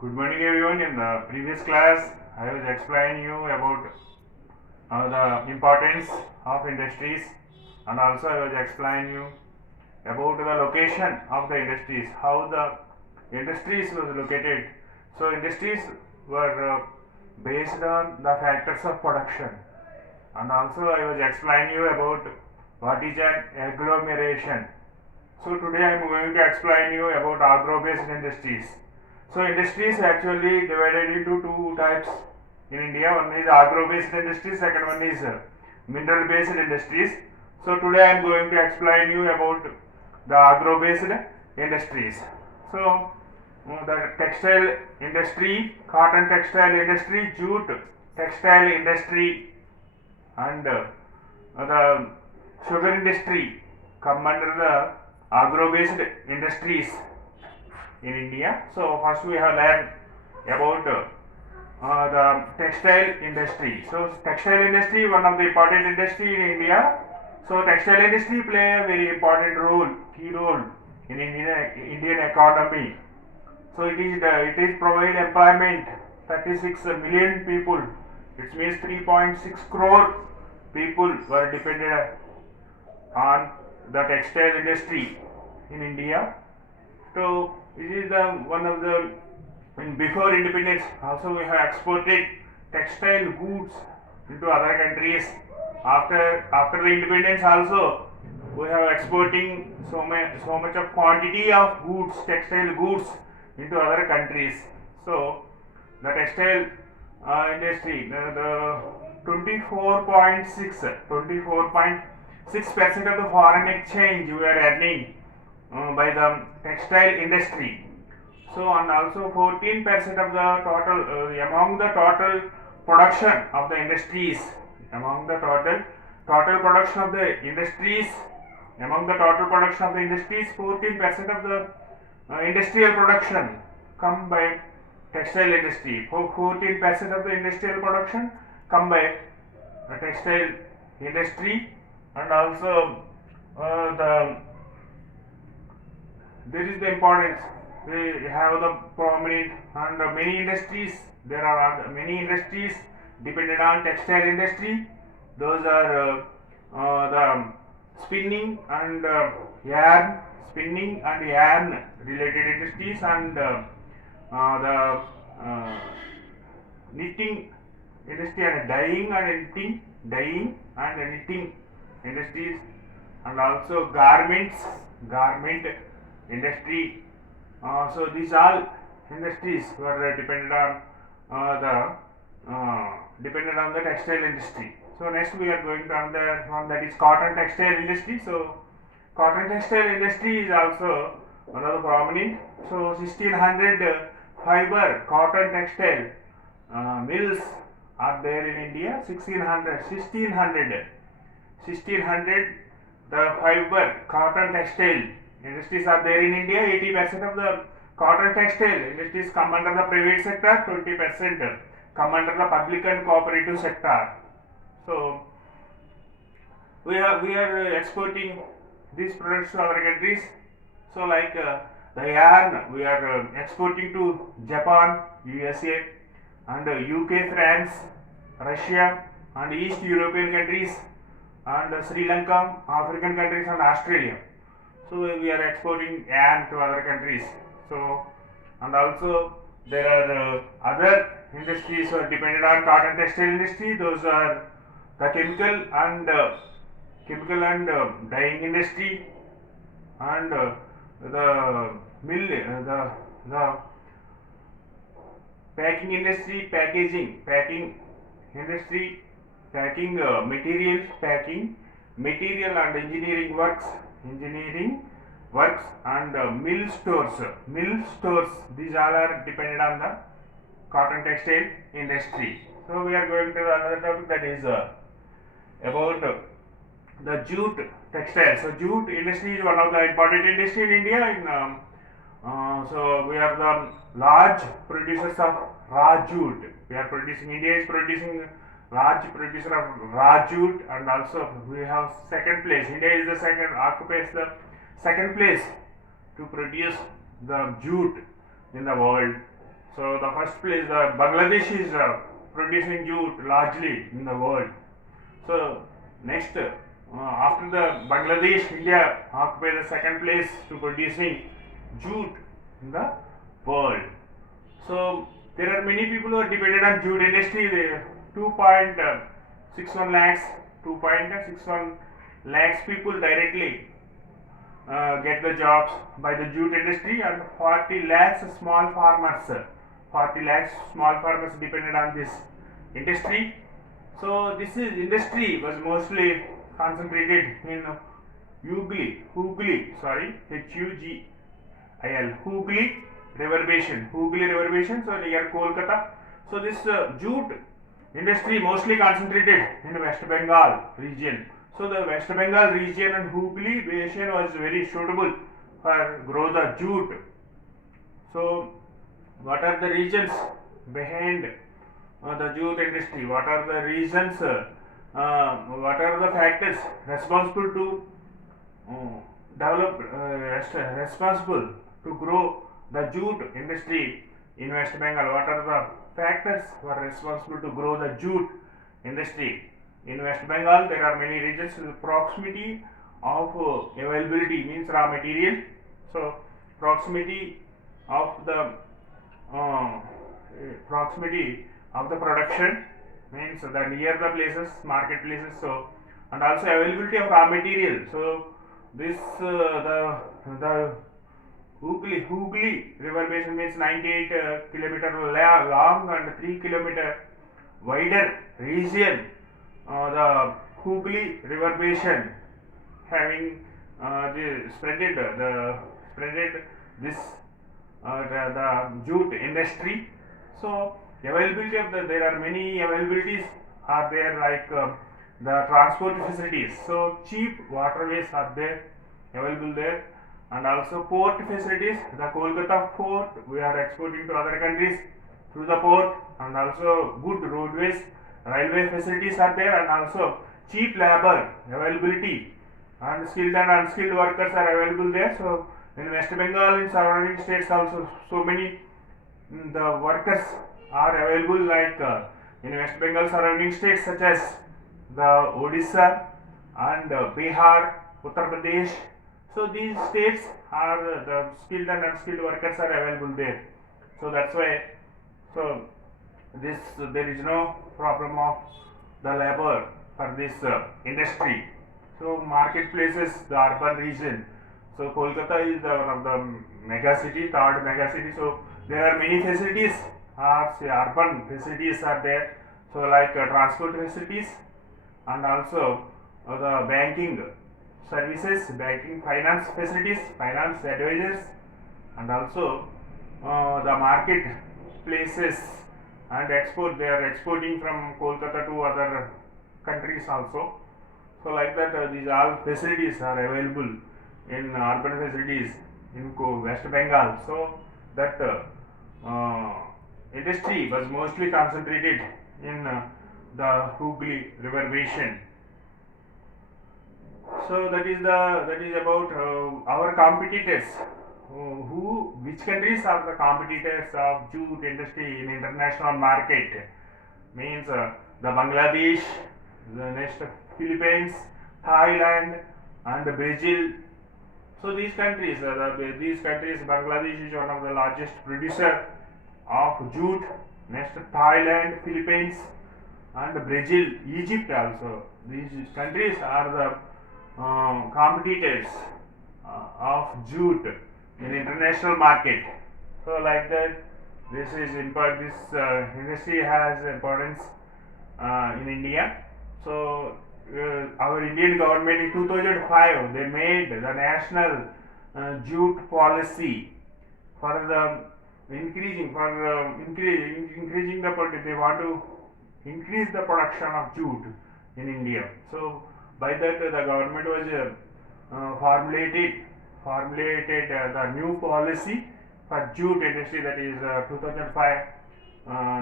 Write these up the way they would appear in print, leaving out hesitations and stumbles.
Good morning everyone. In the previous class, I was explaining you about the importance of industries, and also I was explaining you about the location of the industries, how the industries was located. So industries were based on the factors of production, and also I was explaining you about what is an agglomeration. So today I am going to explain you about agro-based industries. So industries actually divided into two types in India. One is agro-based industries, second one is mineral-based industries. So today I am going to explain you about the agro-based industries. So the textile industry, cotton textile industry, jute textile industry, and the sugar industry come under the agro-based industries in India. So first we have learned about the textile industry. So textile industry, one of the important industry in India. So textile industry play a very important role, key role in Indian economy. So it is provide employment 36 million people. It means 3.6 crore people were dependent on the textile industry in India. So this is the one of the before independence also we have exported textile goods into other countries. After the independence also we have exporting so much of quantity of goods, textile goods into other countries. So the textile industry, the 24.6% of the foreign exchange we are earning by the textile industry. So and also 14% of the total among the total production of the industries, among the total production of the industries, among the total production of the industries, 14% of the industrial production come by textile industry. 14% of the industrial production come by the textile industry, and also the there is the importance. We have the prominent and many industries. There are many industries dependent on textile industry. Those are the spinning and spinning and yarn related industries, and the knitting industry, and dyeing and knitting industries, and also garment industry. So these all industries were dependent on the textile industry. So next we are going to another one, that is cotton textile industry. So cotton textile industry is also one of the prominent. So 1600 fiber cotton textile mills are there in India. 1600 the fiber cotton textile industries are there in India. 80% of the cotton textile industries come under the private sector, 20% come under the public and cooperative sector. So we are exporting these products to other countries. So like the yarn we are exporting to Japan, USA, and UK, France, Russia, and East European countries, and Sri Lanka, African countries, and Australia. So we are exporting yarn to other countries. So and also there are other industries who are dependent on cotton textile industry. Those are the chemical and dyeing industry, and the mill the packing industry, packing industry, packing material and engineering works, and mill stores. These all are dependent on the cotton textile industry. So we are going to another topic, that is about the jute textile. So jute industry is one of the important industry in India. So we are the large producers of raw jute. India is producing large producer of raw jute, and also we have second place. India is the second, occupies the second place to produce the jute in the world. So the first place, Bangladesh is producing jute largely in the world. So next, after the Bangladesh, India occupy the second place to producing jute in the world. So there are many people who are dependent on jute industry. They 2.61 lakhs, 2.61 lakhs people directly get the jobs by the jute industry, and 40 lakhs small farmers. 40 lakhs small farmers depended on this industry. So this is industry was mostly concentrated in Hooghly, sorry, Hugil, Hooghly River Basin, so near Kolkata. So this jute industry mostly concentrated in West Bengal region. So the West Bengal region and Hooghly Basin was very suitable for grow the jute. So what are the regions behind the jute industry? What are the reasons? What are the factors responsible to responsible to grow the jute industry in West Bengal? What are the factors were responsible to grow the jute industry in West Bengal? There are many regions. The proximity of availability means raw material. So proximity of the proximity of the production means the near the places, market places. So and also availability of raw material. So this the Hooghly River Basin means 98 kilometer long and 3 kilometer wider region. The Hooghly River Basin having spreaded this the jute industry. So availability of there are many availabilities are there, like the transport facilities. So cheap waterways are there available there, and also port facilities. The Kolkata port, we are exporting to other countries through the port, and also good roadways, railway facilities are there, and also cheap labor availability, and skilled and unskilled workers are available there. So in West Bengal, in surrounding states also, so many the workers are available, like in West Bengal surrounding states such as the Odisha and Bihar, Uttar Pradesh. So these states are the skilled and unskilled workers are available there. So that's why, so this there is no problem of the labor for this industry. So marketplaces, the urban region. So Kolkata is one of the mega city, third mega city. So there are many facilities, urban facilities are there. So like transport facilities, and also the banking services, banking finance facilities, finance advisors, and also the market places and export. They are exporting from Kolkata to other countries also. So like that, these all facilities are available in urban facilities in West Bengal. So that industry was mostly concentrated in the Hooghly River Basin. So that is about our competitors. Which countries are the competitors of jute industry in international market? Means the Bangladesh, the next Philippines, Thailand, and Brazil. So these countries, Bangladesh is one of the largest producer of jute. Next, Thailand, Philippines, and Brazil, Egypt also. These countries are the competitors of jute in international market. So like that, this is important. This industry has importance in India. So our Indian government in 2005 they made the national jute policy for the increasing the they want to increase the production of jute in India. So by that the government was formulated the new policy for jute industry, that is 2005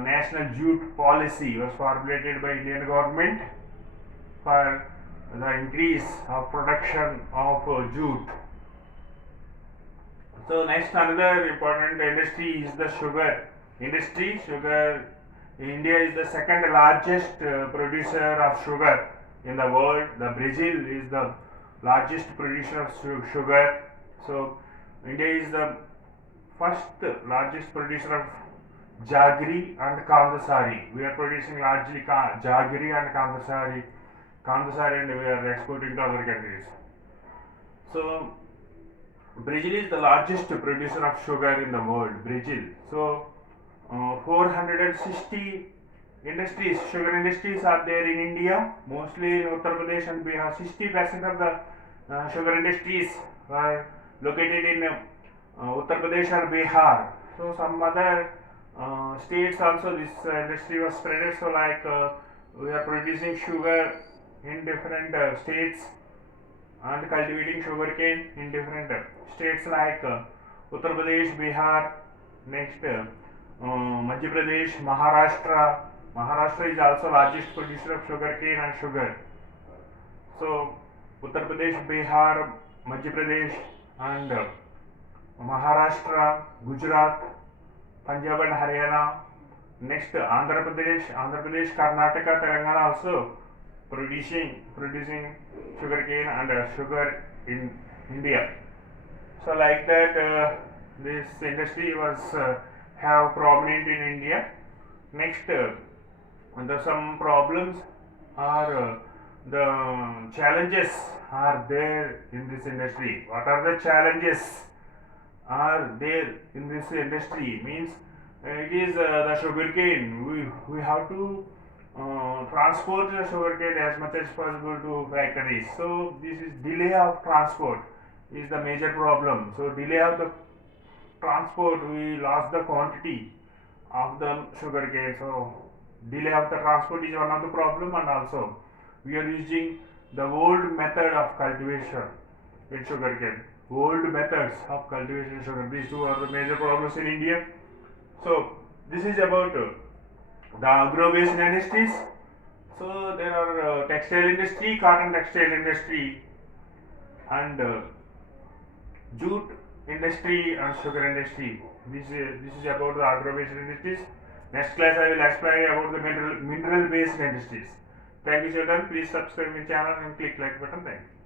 national jute policy was formulated by Indian government for the increase of production of jute. So next another important industry is the sugar industry. Sugar, India is the second largest producer of sugar in the world. The Brazil is the largest producer of sugar. So India is the first largest producer of jaggery and kandasari. We are producing largely jaggery and kandasari, and we are exporting to other countries. So Brazil is the largest producer of sugar in the world. Brazil. So 460 industries, sugar industries are there in India, mostly in Uttar Pradesh and Bihar. 60% of the sugar industries are located in Uttar Pradesh or Bihar. So some other states also this industry was spread. So like we are producing sugar in different states and cultivating sugarcane in different states like Uttar Pradesh, Bihar, next Madhya Pradesh, Maharashtra. Maharashtra is also largest producer of sugarcane and sugar. So Uttar Pradesh, Bihar, Madhya Pradesh, and Maharashtra, Gujarat, Punjab and Haryana. Next Andhra Pradesh, Karnataka, Telangana also producing sugarcane and sugar in India. So like that, this industry was have prominent in India. Next, some problems are the challenges are there in this industry. What are the challenges are there in this industry? Means it is the sugarcane. We have to transport the sugarcane as much as possible to factories. So this is delay of transport is the major problem. So delay of the transport, we lost the quantity of the sugarcane. So delay of the transport is one of the problem, and also we are using the old method of cultivation in sugarcane. Old methods of cultivation in sugar. These two are the major problems in India. So this is about the agro-based industries. So there are textile industry, cotton textile industry, and jute industry and sugar industry. This is about the agro-based industries. Next class I will explain about the mineral-based industries. Thank you children. Please subscribe my channel and click like button. Thank you.